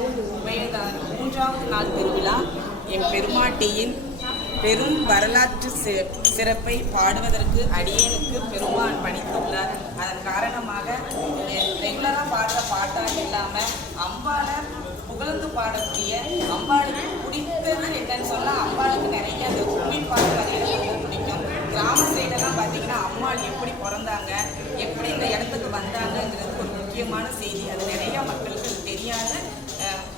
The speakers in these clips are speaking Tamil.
ஆண்டு உபயதான 3வது நாள் திருவிழா எம்பெருமாட்டியின் பெரும் வரலாற்று சிறப்பை பாடுவதற்கு அடியேனுக்கு பெருமான் பணித்துள்ளார். அதன் காரணமாக ரெகுலராக பாடுற பாட்டாக இல்லாமல் அம்பாளை புகழ்ந்து பாடக்கூடிய, அம்பாளுக்கு பிடித்தது என்னன்னு சொன்னால், அம்பாளுக்கு நிறைய அந்த கும்மி பாட்டு வரையில ரொம்ப பிடிக்கும். கிராம சைடெல்லாம் பார்த்தீங்கன்னா அம்பாள் எப்படி பிறந்தாங்க, எப்படி இந்த இடத்துக்கு வந்தாங்கங்கிறது ஒரு முக்கியமான செய்தி. அது நிறைய மக்களுக்கு தெரியாது.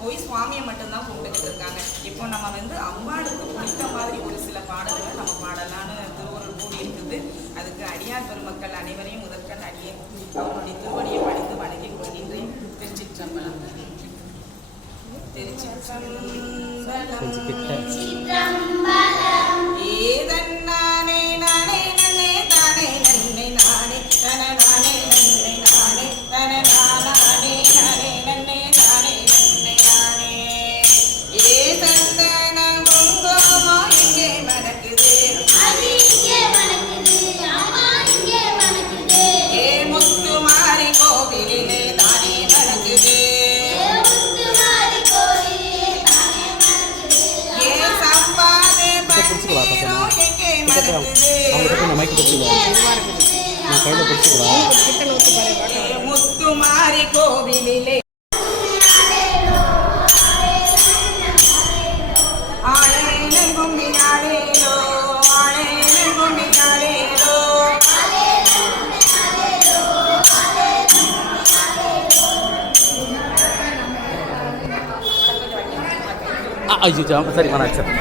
போய் சுவாமியை மட்டும்தான் கும்பிட்டுக்கிட்டு இருக்காங்க. இப்போ நம்ம அம்பாளுக்கு பிடித்த மாதிரி ஒரு சில பாடல்களை நம்ம பாடலான்னு திருவருள் கூடி இருக்குது. அதுக்கு அடியார் பெருமக்கள் அனைவரையும் முதற்கண் அடியே அவருடைய திருவடியை படித்து வணங்கிக் கொள்கின்றேன். திருச்சிற்றம்பலம். ஏதன்னானே நானே நன்னே தானே நன்னே நானே தன நானே நன்னே நானே தன நானே நானே நன்னே நானே நன்னே நானே. ஏ சந்தனம் குங்குமோ எங்கே மணக்குது, அது இங்கே மணக்குது, அம்மா இங்கே மணக்குது. ஏ முத்துமாரி கோவிலிலே தானே மணக்குது, முத்துமாரி கோவிலிலே ஆளேலும் கும்மி ஆளேலோ, ஆளேலும் கும்மி ஆளேலோ. ஐயோ சரி, நான் அக்செப்ட்